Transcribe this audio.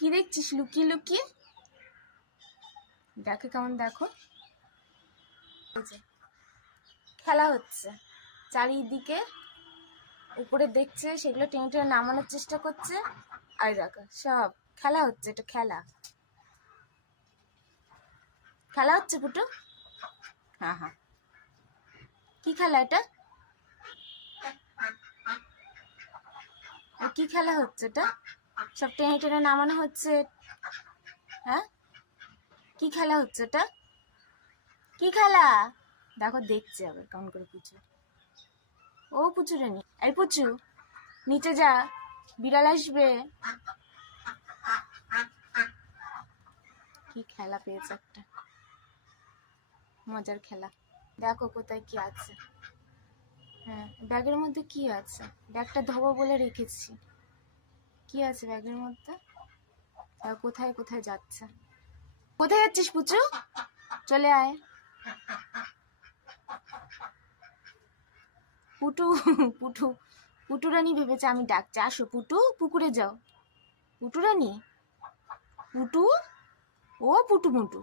কি দেখছিস লুকিয়ে লুকিয়ে? দেখো কেমন, দেখো খেলা হচ্ছে চারিদিকে, উপরে দেখছে, সেগুলো টেনে টেনে নামানোর চেষ্টা করছে। আর দেখো সব খেলা হচ্ছে, এটা খেলা খেলা হচ্ছে পুটু। হ্যাঁ হ্যাঁ, কি খেলা এটা? কি খেলা হচ্ছে এটা? সব টেনে টেনে নামানো হচ্ছে। হ্যাঁ, কি খেলা হচ্ছে এটা? কি খেলা? দেখো দেখছে আবার কেমন করে পুচু। ও পুচু রানি, এই পুচু নিচে যা, বিড়াল আসবে। কি খেলা পেয়েছে একটা, মজার খেলা। দেখো কোথায় কি আছে। হ্যাঁ, ব্যাগের মধ্যে কি আছে? ব্যাগটা ধোবো বলে রেখেছি। কি আছে ব্যাগের মধ্যে? কোথায় কোথায় যাচ্ছে? কোথায় যাচ্ছিস পুচু? চলে আয়। পুটু পুটু পুটু রানী ভেবেছে আমি ডাকছি। আসো পুটু, পুকুরে যাও। পুটু রানী, পুটু, ও পুটু মুটু।